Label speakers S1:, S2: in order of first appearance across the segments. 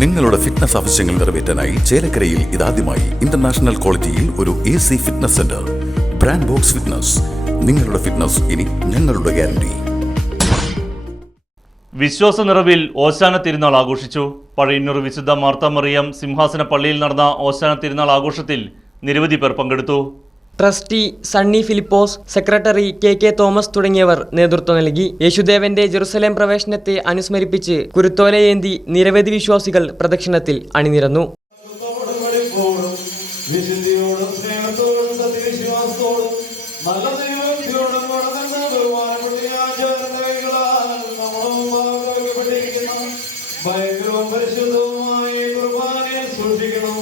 S1: നിങ്ങളുടെ ഫിറ്റ്നസ് ആവശ്യങ്ങൾ നിറവേറ്റാനായി ചേലക്കരയിൽ ഇതാദ്യമായി ഇന്റർനാഷണൽ ക്വാളിറ്റിയിൽ ഒരു A C fitness centre brand box fitness നിങ്ങളുടെ ഫിറ്റ്നസ് ഇനി ഞങ്ങളുടെ ഗ്യാരണ്ടി
S2: വിശ്വാസ നിറവിൽ ഓശാന തിരുനാൾ ആഘോഷിച്ചു. പഴയന്നൂർ വിശുദ്ധ മാർത്താമറിയം സിംഹാസന പള്ളിയിൽ നടന്ന ഓശാന തിരുനാൾ ആഘോഷത്തിൽ നിരവധി പേർ പങ്കെടുത്തു.
S3: Trustee Sunny Philipose secretary K K Thomas തുടങ്ങിയവർ നേതൃത്വം നൽകി. യേശുദേവന്റെ ജെറുസലേം പ്രവേശനത്തെ അനുസ്മരിപ്പിച്ച് കുരുത്തോലയേന്തി നിരവധി വിശ്വാസികൾ പ്രദക്ഷിണത്തിൽ അണിനിരന്നു.
S4: ഭയങ്കരവും പരിശുദ്ധവുമായ കുർബാനയെ സൂക്ഷിക്കണം.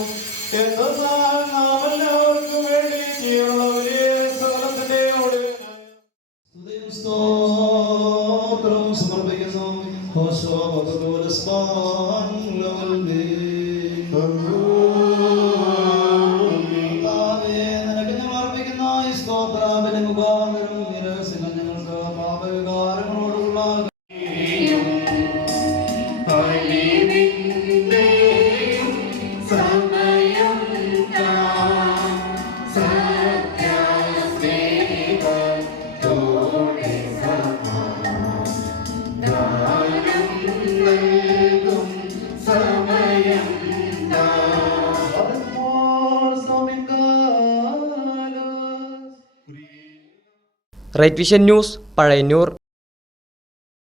S5: സ്തോത്രം സമർപ്പിക്കുന്നു ഞങ്ങൾ അർപ്പിക്കുന്ന ഈ സ്തോത്രാവിന്റെ മുഖാന്തരം നിരസില്ല
S3: റൈറ്റ് വിഷൻ ന്യൂസ് പഴയന്നൂർ.